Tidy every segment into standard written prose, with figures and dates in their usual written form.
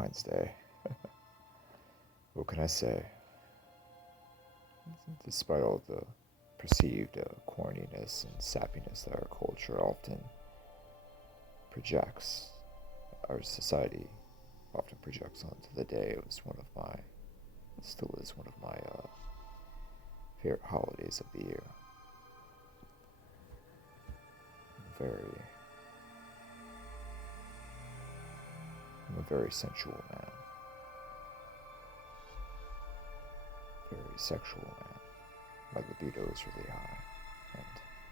Valentine's Day. What can I say? Despite all the perceived corniness and sappiness that our culture often projects, our society often projects onto the day, it still is one of my favorite holidays of the year. I'm a very sensual man. Very sexual man. My libido is really high.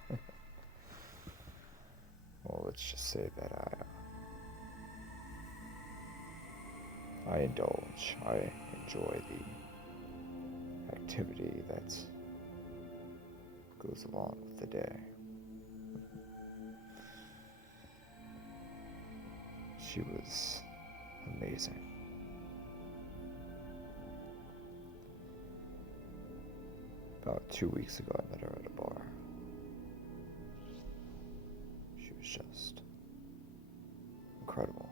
And, well, let's just say that I indulge. I enjoy the activity that goes along with the day. She was amazing. About 2 weeks ago, I met her at a bar. She was just incredible.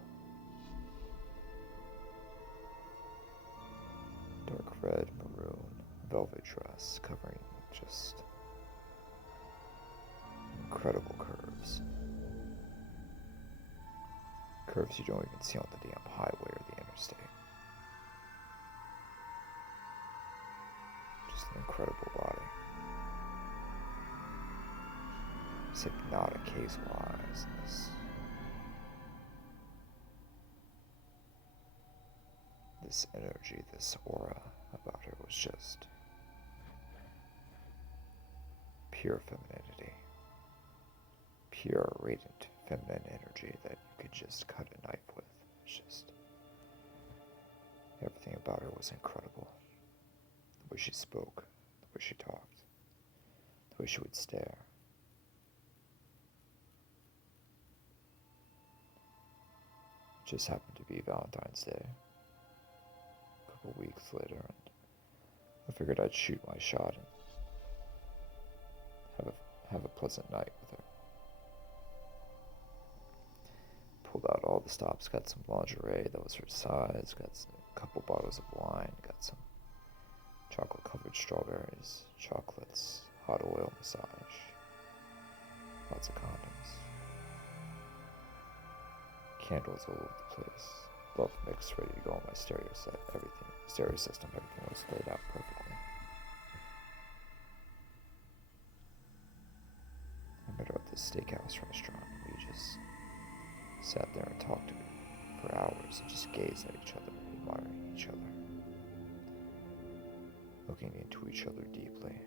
Dark red, maroon, velvet dress covering just incredible curves. Curves you don't even see on the damn highway or the interstate. Just an incredible body. This hypnotic hazel eyes and this energy, this aura about her was just pure femininity. Pure, radiant, feminine energy that you could just cut a knife with. It's just everything about her was incredible. The way she spoke, the way she talked, the way she would stare. It just happened to be Valentine's Day. A couple weeks later, and I figured I'd shoot my shot and have a pleasant night with her. Pulled out all the stops, got some lingerie that was her size, got a couple bottles of wine, got some chocolate covered strawberries, chocolates, hot oil massage, lots of condoms, candles all over the place, love mix ready to go on my stereo system, everything was laid out perfectly. I met her at this steakhouse restaurant, and we just sat there and talked for hours and just gazed at each other, admiring each other, looking into each other deeply.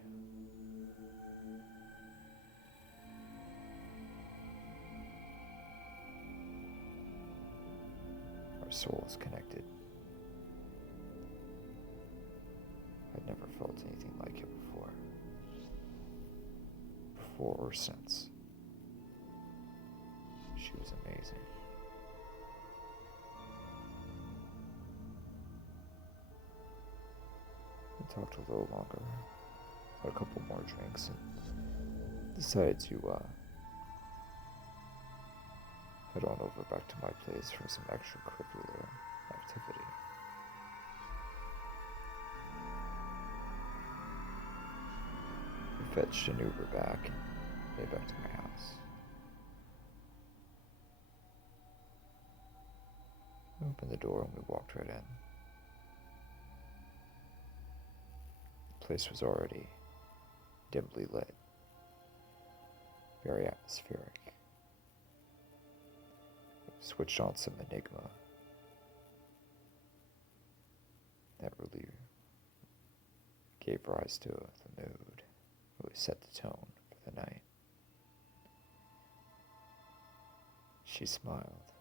Our souls connected. I'd never felt anything like it before or since. She was amazing. We talked a little longer, had a couple more drinks, and decided to head on over back to my place for some extracurricular activity. We fetched an Uber back and made back to my house. We opened the door and we walked right in. The place was already dimly lit, very atmospheric. We switched on some Enigma that really gave rise to the mood, really set the tone for the night. She smiled,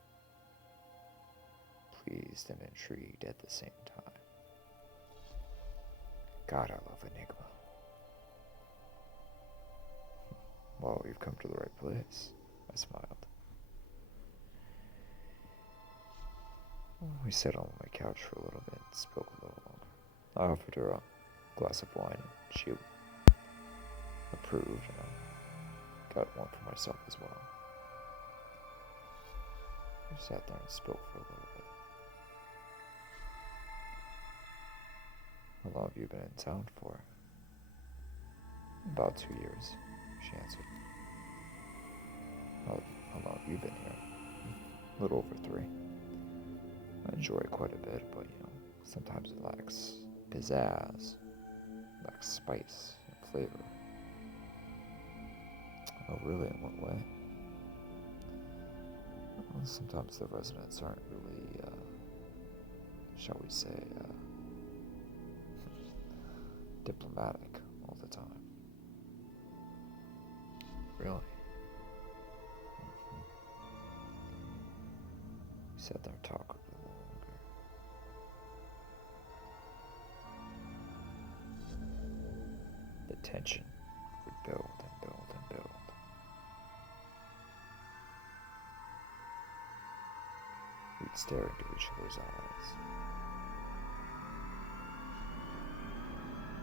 pleased and intrigued at the same time. God, I love Enigma. Well, you've come to the right place, I smiled. We sat on my couch for a little bit and spoke a little longer. I offered her a glass of wine and she approved, and I got one for myself as well. We sat there and spoke for a little bit. How long have you been in town for? About 2 years, she answered. How long have you been here? A little over 3. I enjoy it quite a bit, but sometimes it lacks pizzazz, lacks spice and flavor. Oh, really? In what way? Well, sometimes the residents aren't really, shall we say, diplomatic all the time. Really? We sat there and talked a little longer. The tension would build and build and build. We'd stare into each other's eyes.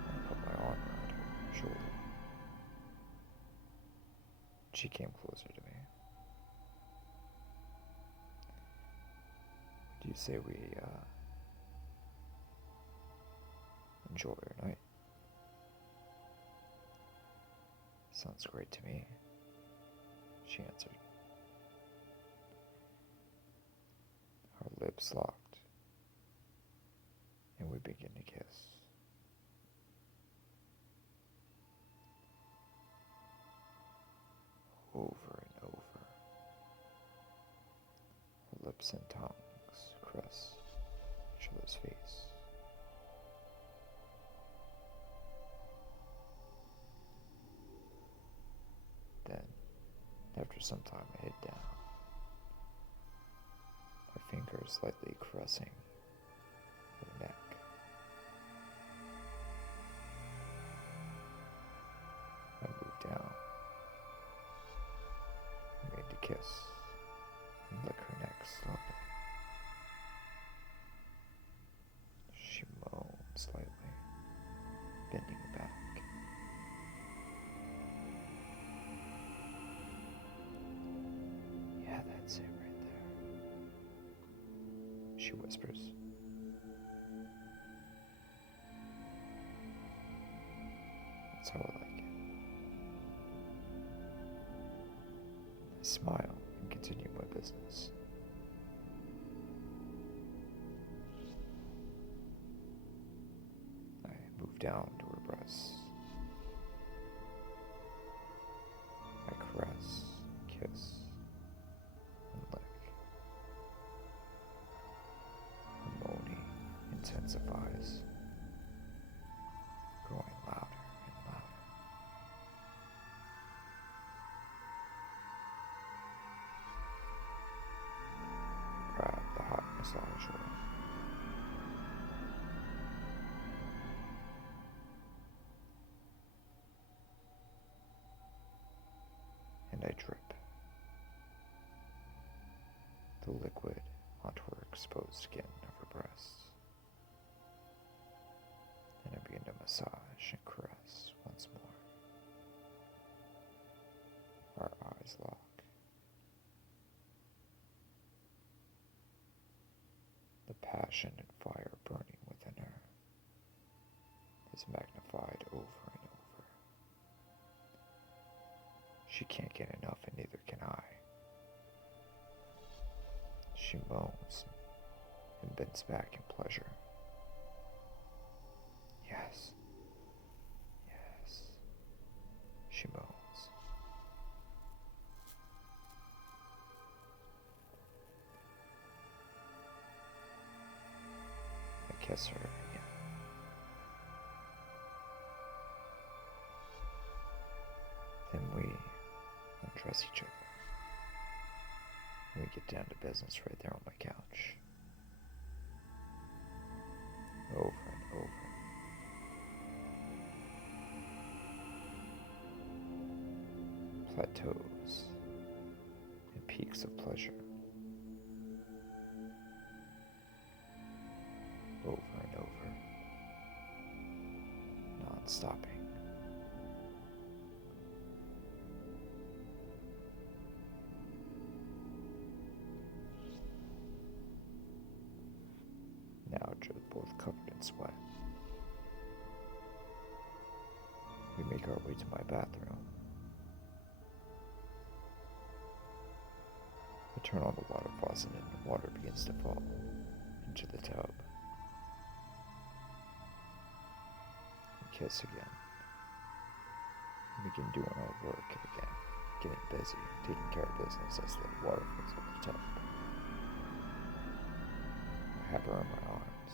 I put my arm around her shoulder. She came closer to me. Do you say we enjoy our night? Sounds great to me, she answered. Our lips locked, and we began to kiss. Over and over. Our lips and tongues caress each other's face. Then, after some time, I hid down, my fingers lightly caressing her neck. I moved down, made the kiss, and lick her neck slowly. She moaned slightly, bending back. Yeah, that's it right there, she whispers. That's how I like it. I smile and continue my business. I move down to her breasts. I caress, kiss, and lick. Her moaning intensifies, growing louder and louder. I grab the hot massage oil. And I drip the liquid onto her exposed skin of her breasts. And I begin to massage and caress once more. Our eyes lock. The passion and fire burning within her is magnified over and over. She can't get enough, and neither can I. She moans and bends back in pleasure. Yes, yes, she moans. I kiss her again. Then we undress each other. We get down to business right there on my couch. Over and over. Plateaus and peaks of pleasure. Over and over. Non-stopping. Now just both covered in sweat. We make our way to my bathroom. I turn on the water faucet and the water begins to fall into the tub. We kiss again. We begin doing our work again, getting busy, taking care of business as the water fills up the tub. I have her in my arms,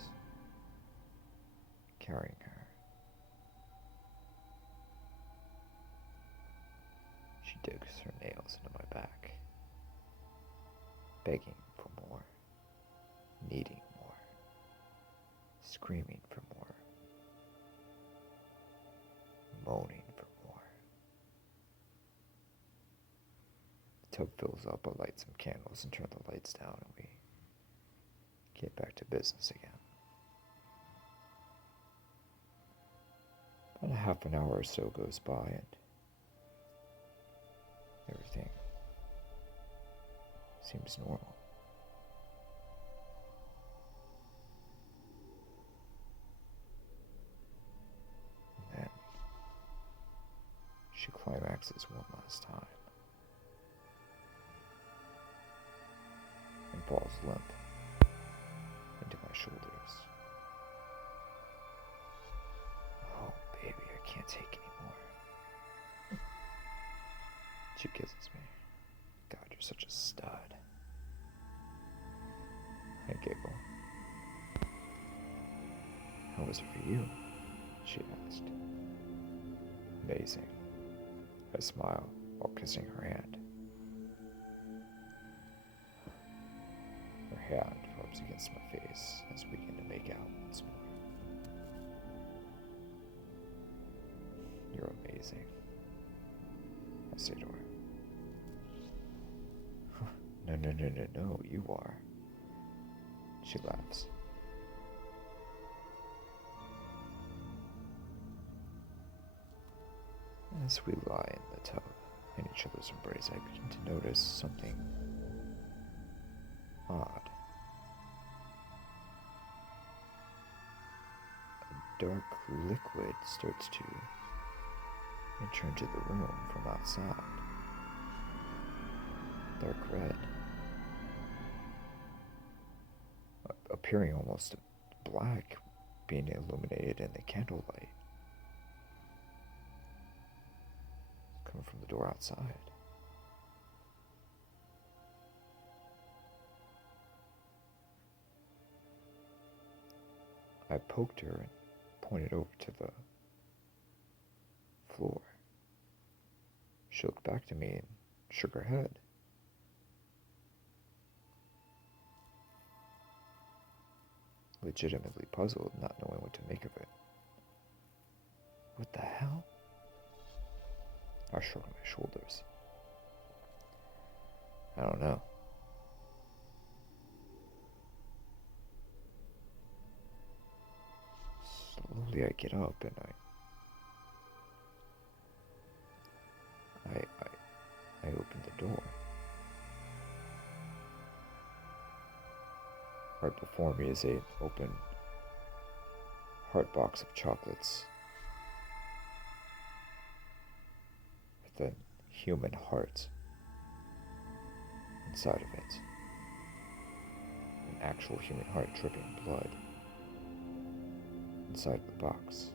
carrying her. She digs her nails into my back, begging for more, needing more, screaming for more, moaning for more. The tub fills up, I light some candles and turn the lights down, and we get back to business again. About a half an hour or so goes by, and everything seems normal. And then she climaxes one last time and falls limp into my shoulders. Oh, baby, I can't take anymore. She kisses me. God, you're such a stud. I giggle. How was it for you? She asked. Amazing. I smile while kissing her hand. Her hand rubs against my face as we begin to make out once more. You're amazing, I say to her. No, you are. She laughs. As we lie in the tub in each other's embrace, I begin to notice something odd. A dark liquid starts to enter into the room from outside. Dark red. Appearing almost black, being illuminated in the candlelight. Coming from the door outside. I poked her and pointed over to the floor. She looked back to me and shook her head. Legitimately puzzled, not knowing what to make of it. What the hell? I shrugged my shoulders. I don't know. Slowly I get up and I open the door. Right before me is an open heart box of chocolates with a human heart inside of it. An actual human heart dripping blood inside of the box.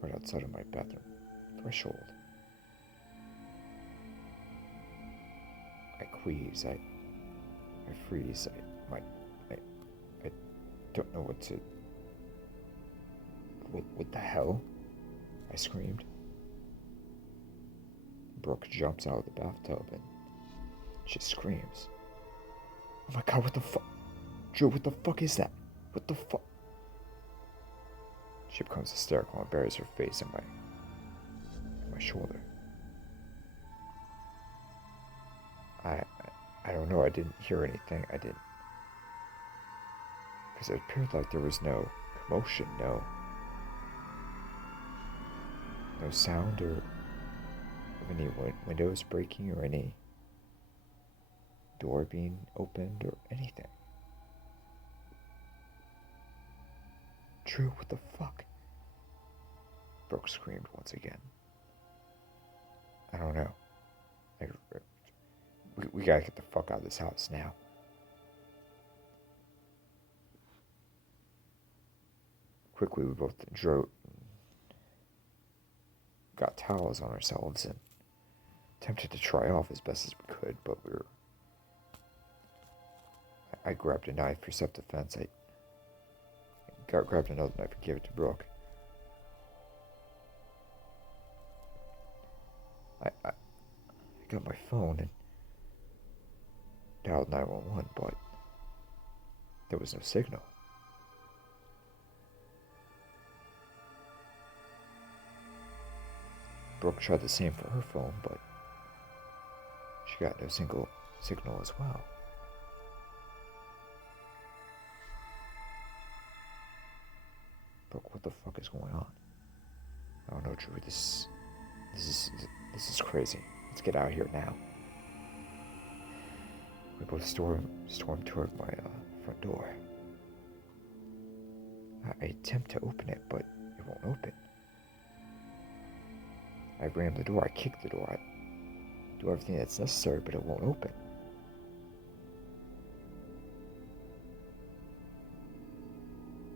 Right outside of my bathroom threshold. I queeze, I freeze, I don't know what to... What the hell? I screamed. Brooke jumps out of the bathtub and she screams. Oh my god, what the fuck? Drew, what the fuck is that? What the fuck? She becomes hysterical and buries her face in my shoulder. I don't know, I didn't hear anything, I didn't. Because it appeared like there was no commotion, no sound or of any windows breaking or any door being opened or anything. Drew, what the fuck? Brooke screamed once again. I don't know. We gotta get the fuck out of this house now. Quickly, we both drove, got towels on ourselves, and attempted to try off as best as we could, but I grabbed a knife for self-defense. I grabbed another knife and gave it to Brooke. I got my phone and dialed 911, but there was no signal. Brooke tried the same for her phone, but she got no single signal as well. Brooke, what the fuck is going on? I don't know, Drew. This is crazy. Let's get out of here now. We both stormed toward my front door. I attempt to open it, but it won't open. I rammed the door. I kicked the door. I do everything that's necessary, but it won't open.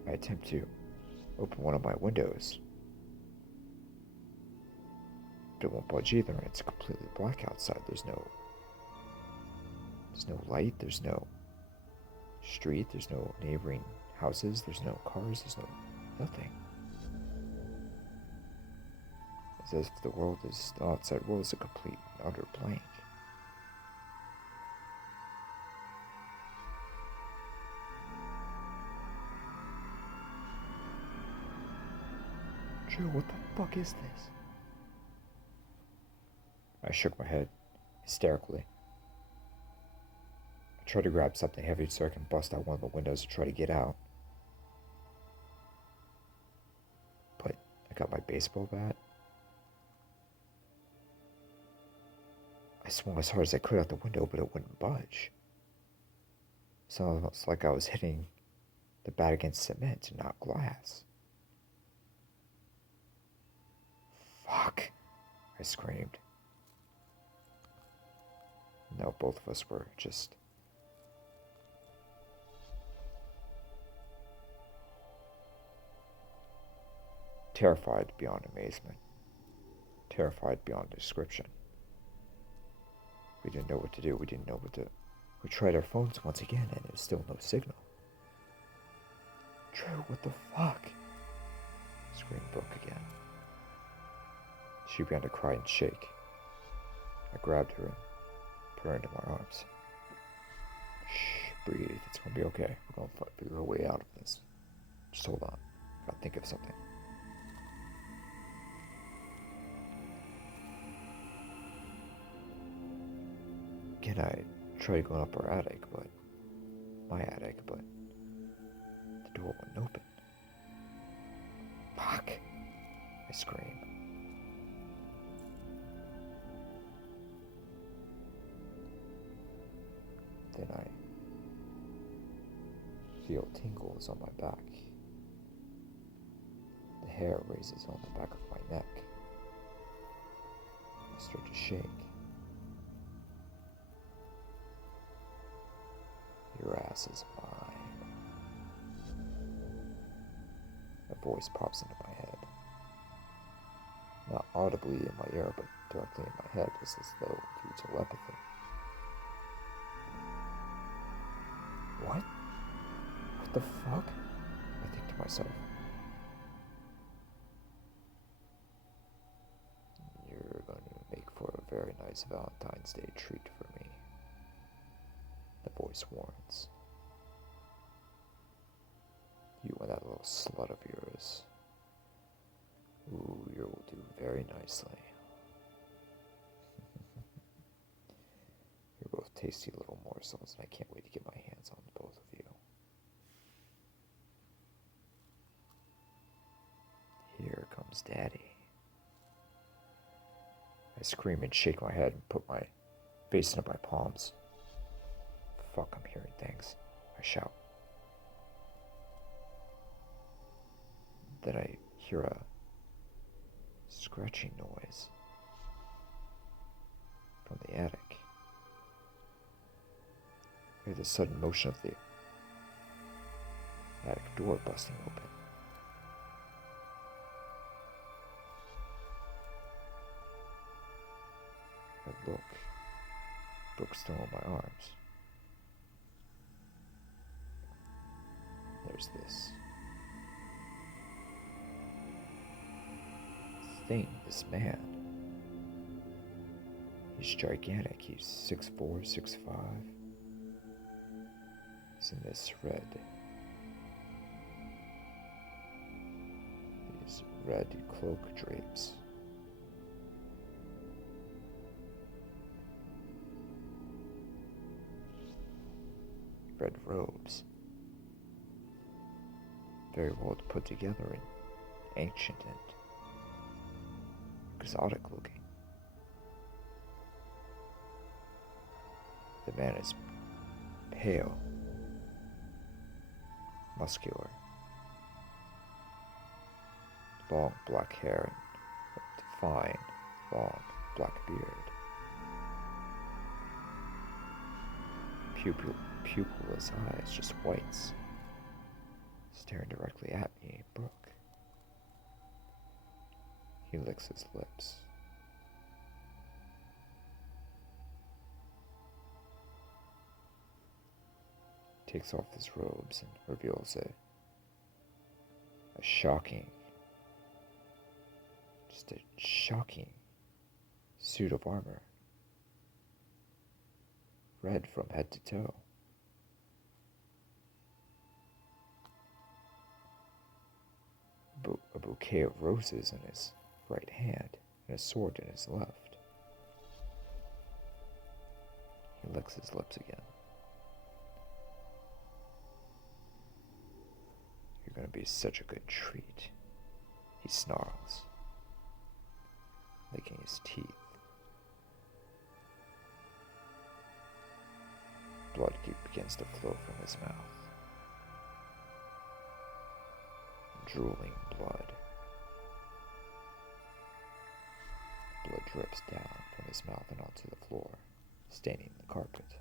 I attempt to open one of my windows, but it won't budge either, and it's completely black outside. There's no light, there's no street, there's no neighboring houses, there's no cars, there's nothing. It's as if the outside world is a complete and utter blank. Drew, what the fuck is this? I shook my head, hysterically. I tried to grab something heavy so I can bust out one of the windows to try to get out. But I got my baseball bat. I swung as hard as I could out the window, but it wouldn't budge. It's almost like I was hitting the bat against cement and not glass. Fuck, I screamed. No, both of us were just terrified beyond amazement, terrified beyond description. We didn't know what to do. We tried our phones once again, and there was still no signal. Drew, what the fuck? Screamed Brooke again. She began to cry and shake. I grabbed her and put her into my arms. Shh, breathe. It's gonna be okay. We're gonna figure a way out of this. Just hold on. Gotta think of something. Again, I tried going up my attic, but the door wouldn't open. Fuck! I screamed. Then I feel tingles on my back. The hair raises on the back of my neck. I start to shake. Your ass is mine. A voice pops into my head. Not audibly in my ear, but directly in my head, just as though through telepathy. What? What the fuck? I think to myself. You're going to make for a very nice Valentine's Day treat for me. The voice warns. You and that little slut of yours. Ooh, you will do very nicely. You're both tasty little morsels, and I can't wait to get my hands on both of you. Here comes Daddy. I scream and shake my head and put my face into my palms. Fuck, I'm hearing things. I shout. Then I hear a scratching noise from the attic. Hear the sudden motion of the attic door busting open. I look. Brooke's still in my arms. There's this thing, this man. He's gigantic. He's 6'4", 6'5". He's in this these red cloak drapes. Red robes. Very well put together and ancient and exotic looking. The man is pale, muscular, long black hair and a fine, long black beard. Pupilless eyes, just whites, staring directly at me, Brooke. He licks his lips. Takes off his robes and reveals a shocking suit of armor. Red from head to toe. A bouquet of roses in his right hand and a sword in his left. He licks his lips again. You're gonna be such a good treat, he snarls, licking his teeth. Blood begins to flow from his mouth. Drooling blood. Blood drips down from his mouth and onto the floor, staining the carpet.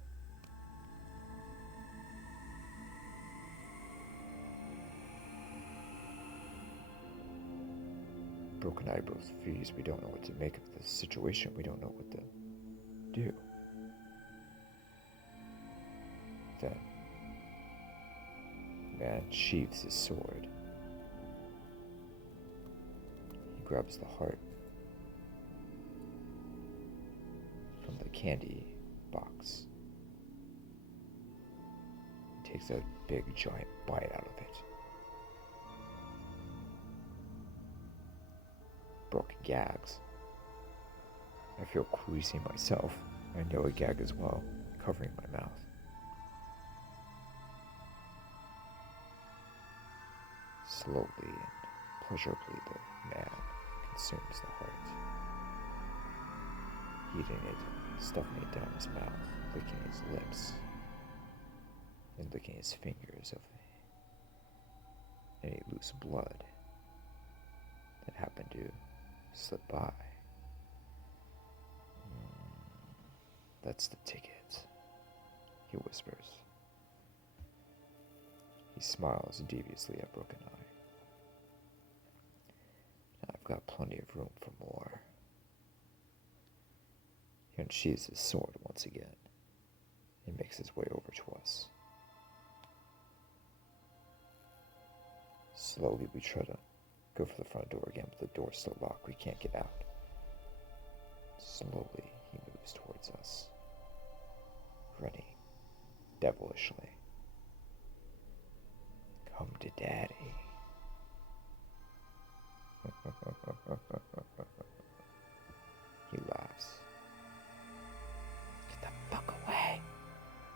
Brooke and I both freeze. We don't know what to make of the situation. We don't know what to do. Then, the man sheathes his sword. He grabs the heart from the candy box. He takes a big, giant bite out of it. Brooke gags. I feel queasy myself. I know I gag as well, covering my mouth. Slowly and pleasurably, the man consumes the heart, eating it and stuffing it down his mouth, licking his lips, and licking his fingers of any loose blood that happened to slip by. That's the ticket, he whispers. He smiles deviously at Brooke and I. I've got plenty of room for more. He unsheathes his sword once again and makes his way over to us. Slowly we try to go for the front door again, but the door's still locked. We can't get out. Slowly he moves towards us, grinning devilishly. Come to Daddy. He laughs. Get the fuck away!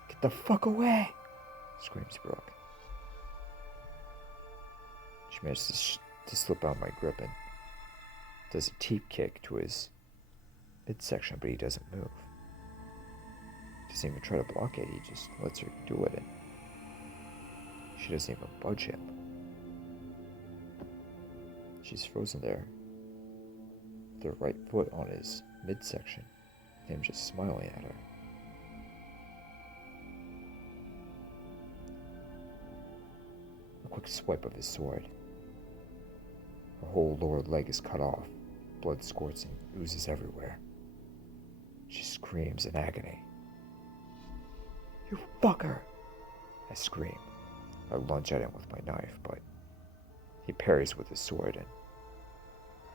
Get the fuck away! Screams Brooke. She manages to slip out my grip and does a teep kick to his midsection, but he doesn't move. He doesn't even try to block it, he just lets her do it, and she doesn't even budge him. She's frozen there, their right foot on his midsection, with him just smiling at her. A quick swipe of his sword. Her whole lower leg is cut off. Blood squirts and oozes everywhere. She screams in agony. "You fucker!" I scream. I lunge at him with my knife, but he parries with his sword and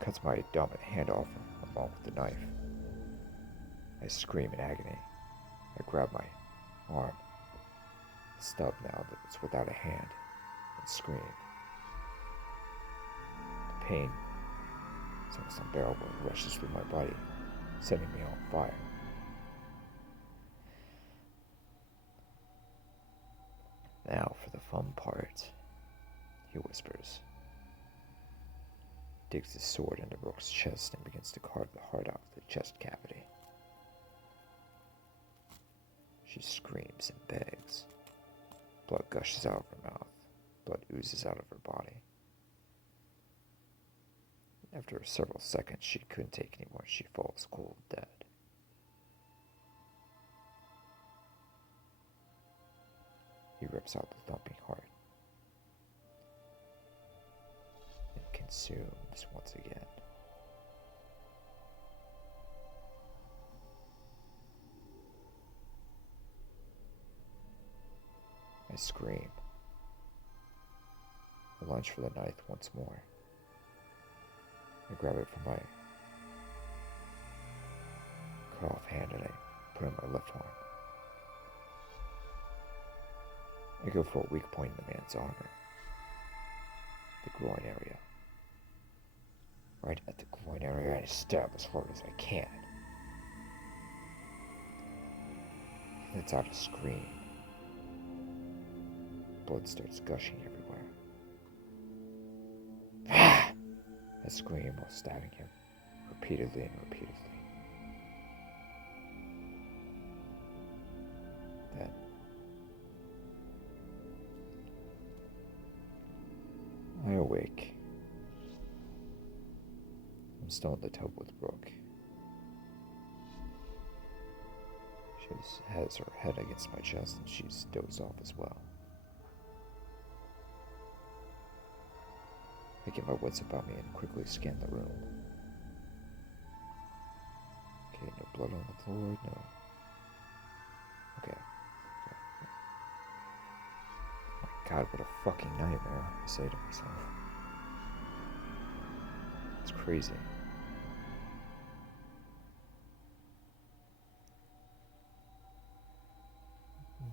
cuts my dominant hand off along with the knife. I scream in agony. I grab my arm, stub now that it's without a hand, and scream. The pain is almost unbearable and rushes through my body, setting me on fire. "Now for the fun part," he whispers. Digs his sword into Brooke's chest and begins to carve the heart out of the chest cavity. She screams and begs. Blood gushes out of her mouth. Blood oozes out of her body. After several seconds, she couldn't take anymore and she falls cold dead. He rips out the thumping heart and consumes once again. I scream. I lunge for the knife once more. I grab it from my cut off hand and I put it on my left arm. I go for a weak point in the man's armor. The groin area. Right at the groin area, I stab as hard as I can. He lets out a scream. Blood starts gushing everywhere. I scream while stabbing him, repeatedly and repeatedly. Then, I awake. I'm still in the tub with Brooke. She has her head against my chest and she's dozed off as well. I get my wits about me and quickly scan the room. Okay, no blood on the floor, no. Okay. My God, what a fucking nightmare, I say to myself. It's crazy.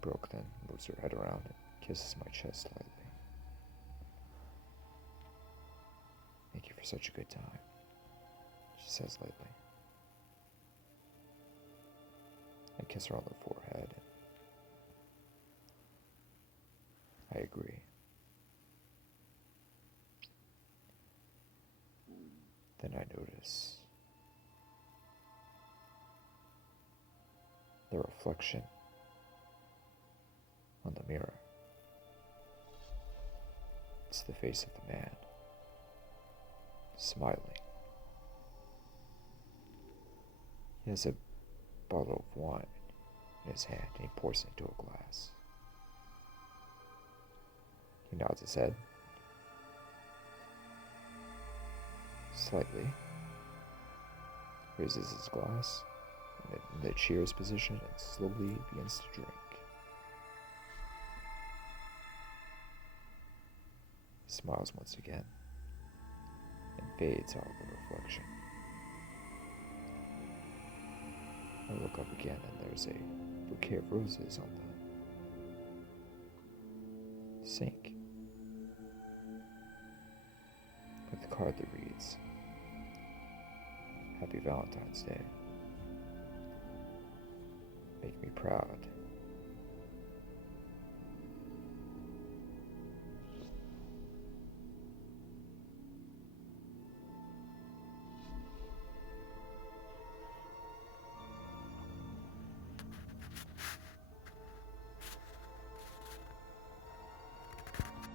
Brooke then moves her head around and kisses my chest lightly. "Thank you for such a good time," she says lightly. I kiss her on the forehead and I agree. Then I notice the reflection on the mirror. It's the face of the man, smiling. He has a bottle of wine in his hand and he pours it into a glass. He nods his head slightly, raises his glass in the cheers position and slowly begins to drink. He smiles once again and fades out of the reflection. I look up again and there's a bouquet of roses on the sink with a card that reads, "Happy Valentine's Day. Make me proud.